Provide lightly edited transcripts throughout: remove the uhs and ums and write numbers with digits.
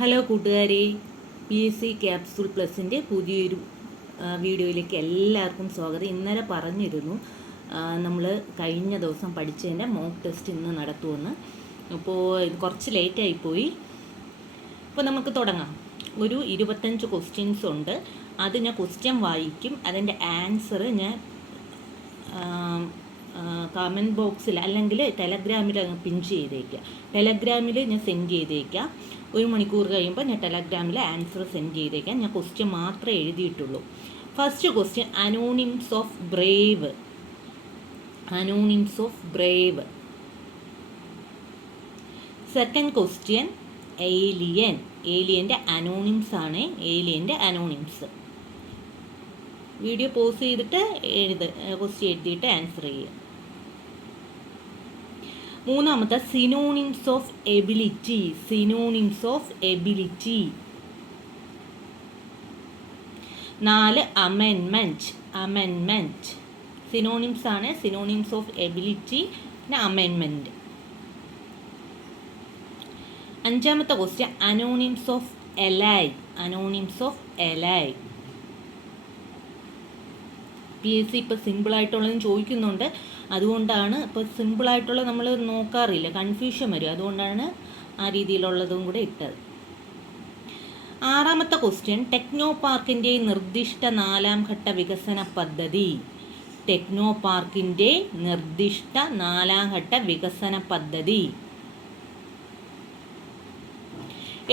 Hello കൂട്ടുകാരെ, PSC capsule പ്ലസിൻ്റെ പുതിയൊരു വീഡിയോയിലേക്ക് എല്ലാവർക്കും സ്വാഗതം. ഇന്നലെ പറഞ്ഞിരുന്നു നമ്മൾ കഴിഞ്ഞ ദിവസം പഠിച്ചതിൻ്റെ മോക്ക് ടെസ്റ്റ് ഇന്ന് നടത്തുമെന്ന്. അപ്പോൾ ഇത് കുറച്ച് ലേറ്റായിപ്പോയി. അപ്പോൾ നമുക്ക് തുടങ്ങാം. ഒരു 25 ക്വസ്റ്റ്യൻസ് ഉണ്ട്. അത് ഞാൻ ക്വസ്റ്റ്യൻ വായിക്കും, അതിൻ്റെ ആൻസർ ഞാൻ കമൻറ്റ് ബോക്സിൽ അല്ലെങ്കിൽ ടെലഗ്രാമിൽ പിൻ ചെയ്തേക്കുക. ടെലഗ്രാമിൽ ഞാൻ സെൻഡ് ചെയ്തേക്കാം. 1 മണിക്കൂർ കഴിയുമ്പോൾ ഞാൻ ടെലഗ്രാമിൽ ആൻസർ സെൻഡ് ചെയ്തേക്കാം. ഞാൻ ക്വസ്റ്റ്യൻ മാത്രമേ എഴുതിയിട്ടുള്ളൂ. First question antonyms of brave. Second question alien. ഏലിയൻ്റെ അനോണിംസ് ആണ്. ഏലിയൻ്റെ അനോണിംസ് വീഡിയോ പോസ് ചെയ്തിട്ട് ക്വസ്റ്റ്യൻ എഴുതിയിട്ട് ആൻസർ ചെയ്യുക. മൂന്നാമത്തെ synonyms of ability. 4 amendment. Synonyms ആണ്. സിനോണിംസ് ഓഫ് എബിലിറ്റി, പിന്നെ അമെൻമെൻറ്റ്. 5ാമത്തെ question antonyms of ally. PSC ഇപ്പോൾ സിമ്പിളായിട്ടുള്ളതും ചോദിക്കുന്നുണ്ട്. അതുകൊണ്ടാണ് ഇപ്പോൾ സിമ്പിളായിട്ടുള്ള നമ്മൾ നോക്കാറില്ല, കൺഫ്യൂഷൻ വരും. അതുകൊണ്ടാണ് ആ രീതിയിലുള്ളതും കൂടെ ഇട്ടത്. 6ാമത്തെ ക്വസ്റ്റ്യൻ ടെക്നോ പാർക്കിൻ്റെ നിർദ്ദിഷ്ട 4ാം ഘട്ട വികസന പദ്ധതി.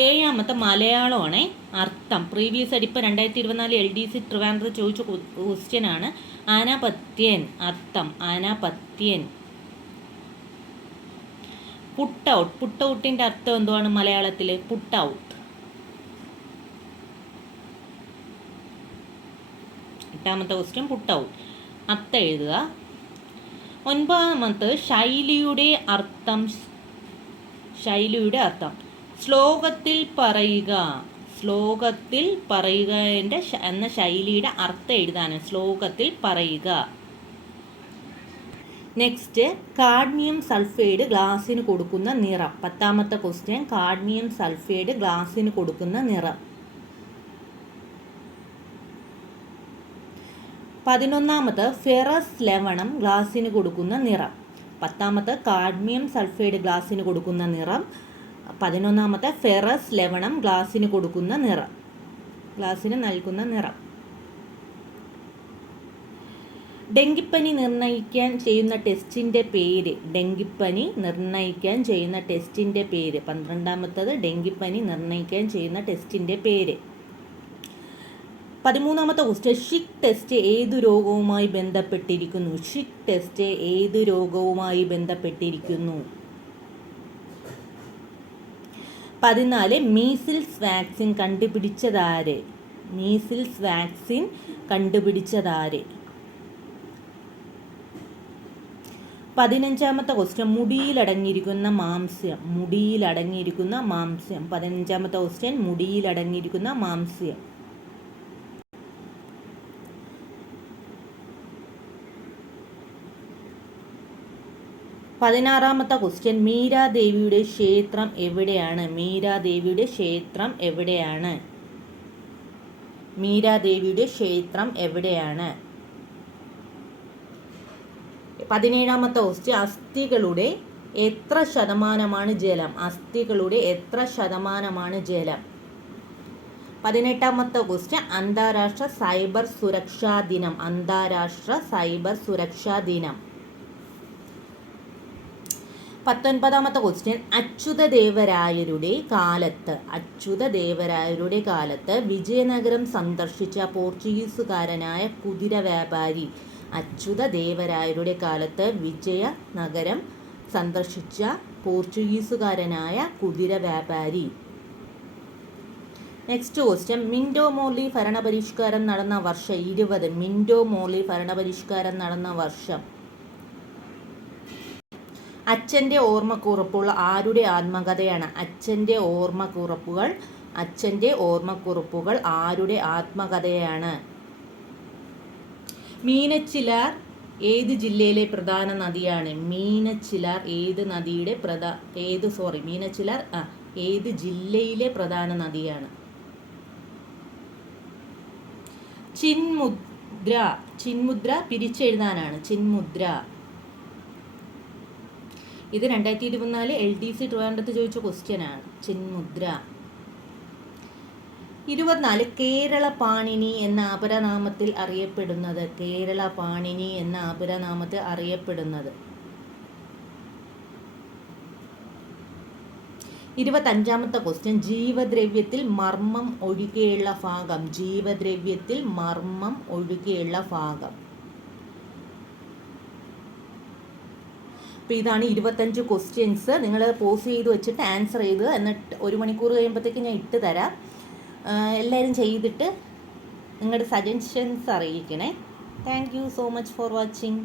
7ാമത്തെ മലയാളമാണ്. അർത്ഥം പ്രീവിയസ് ആയിട്ട് ഇപ്പോൾ 2024 LDC ട്രിവാൻഡ്രത്ത് ചോദിച്ച ക്വസ്റ്റ്യൻ ആണ്. അനപത്യൻ. അർത്ഥം അനപത്യൻ. പുട്ട് ഔട്ടിൻ്റെ അർത്ഥം എന്തുവാണ് മലയാളത്തിൽ? Put out. 8ാമത്തെ ക്വസ്റ്റ്യൻ പുട്ട് ഔട്ട്. അർത്ഥം എഴുതുക. 9ാമത്തെ ശൈലിയുടെ അർത്ഥം. ശ്ലോകത്തിൽ പറയുക എന്ന ശൈലിയുടെ അർത്ഥം എഴുതാനാണ്. ശ്ലോകത്തിൽ പറയുക. നെക്സ്റ്റ് കാഡ്മിയം സൾഫൈഡ് ഗ്ലാസിന് കൊടുക്കുന്ന നിറം. 10ാമത്തെ ക്വസ്റ്റ്യൻ കാഡ്മിയം സൾഫൈഡ് ഗ്ലാസിന് കൊടുക്കുന്ന നിറം. 11ാമത് ഫെറസ് ലവണം ഗ്ലാസിന് കൊടുക്കുന്ന നിറം. 10ാമത്തെ കാഡ്മിയം സൾഫൈഡ് ഗ്ലാസിന് കൊടുക്കുന്ന നിറം. 11ാമത്തെ ഫെറസ് ലവണം ഗ്ലാസിന് കൊടുക്കുന്ന നിറം, ഗ്ലാസിന് നൽകുന്ന നിറം. ഡെങ്കിപ്പനി നിർണ്ണയിക്കാൻ ചെയ്യുന്ന ടെസ്റ്റിൻ്റെ പേര്. 12ാമത്തത് ഡെങ്കിപ്പനി നിർണ്ണയിക്കാൻ ചെയ്യുന്ന ടെസ്റ്റിൻ്റെ പേര്. 13ാമത്തെ ക്വസ്റ്റ്യൻ ഷിക് ടെസ്റ്റ് ഏതു രോഗവുമായി ബന്ധപ്പെട്ടിരിക്കുന്നു? 14 മീസിൽസ് വാക്സിൻ കണ്ടുപിടിച്ചതാര്? 15ാമത്തെ ക്വസ്റ്റ്യൻ മുടിയിലടങ്ങിയിരിക്കുന്ന മാംസ്യം. 15ാമത്തെ ക്വസ്റ്റ്യൻ മുടിയിലടങ്ങിയിരിക്കുന്ന മാംസ്യം. 16ാമത്തെ ക്വസ്റ്റ്യൻ മീരാദേവിയുടെ ക്ഷേത്രം എവിടെയാണ്? 17ാമത്തെ ക്വസ്റ്റ്യൻ അസ്ഥികളുടെ എത്ര ശതമാനമാണ് ജലം? 18ാമത്തെ ക്വസ്റ്റ്യൻ അന്താരാഷ്ട്ര സൈബർ സുരക്ഷാ ദിനം. 19ാമത്തെ ക്വസ്റ്റ്യൻ അച്യുതദേവരായരുടെ കാലത്ത് വിജയനഗരം സന്ദർശിച്ച പോർച്ചുഗീസുകാരനായ കുതിര വ്യാപാരി. നെക്സ്റ്റ് ക്വസ്റ്റ്യൻ മിൻറ്റോ മോർലി ഭരണപരിഷ്കാരം നടന്ന വർഷം. 20 മിൻറ്റോ മോർലി ഭരണപരിഷ്കാരം നടന്ന വർഷം. അച്ഛൻ്റെ ഓർമ്മക്കുറിപ്പുകൾ ആരുടെ ആത്മകഥയാണ്? അച്ഛൻ്റെ ഓർമ്മക്കുറിപ്പുകൾ ആരുടെ ആത്മകഥയാണ്? മീനച്ചിലാർ ഏത് ജില്ലയിലെ പ്രധാന നദിയാണ്? മീനച്ചിലാർ ഏത് ജില്ലയിലെ പ്രധാന നദിയാണ്? ചിന്മുദ്ര. ചിന്മുദ്ര പിരിച്ചെഴുതാനാണ് ചിന്മുദ്ര. ഇത് 2024 LDC ട്രിവാൻഡ്രത്ത് ചോദിച്ച ക്വസ്റ്റ്യനാണ് ചിന്മുദ്ര. 24 കേരള പാണിനി എന്ന അപരനാമത്തിൽ അറിയപ്പെടുന്നത്. കേരള പാണിനി എന്ന അപരനാമത്തിൽ അറിയപ്പെടുന്നത്. 25ാമത്തെ ക്വസ്റ്റ്യൻ, ജീവദ്രവ്യത്തിൽ മർമ്മം ഒഴികെയുള്ള ഭാഗം. ജീവദ്രവ്യത്തിൽ മർമ്മം ഒഴികെയുള്ള ഭാഗം. അപ്പോൾ ഇതാണ് 25 ക്വസ്റ്റ്യൻസ്. നിങ്ങൾ പോസ് ചെയ്ത് വെച്ചിട്ട് ആൻസർ ചെയ്ത്, എന്നിട്ട് 1 മണിക്കൂർ കഴിയുമ്പോഴത്തേക്ക് ഞാൻ ഇട്ട് തരാം. എല്ലാവരും ചെയ്തിട്ട് നിങ്ങളുടെ സജഷൻസ് അറിയിക്കണേ. Thank you so much for watching.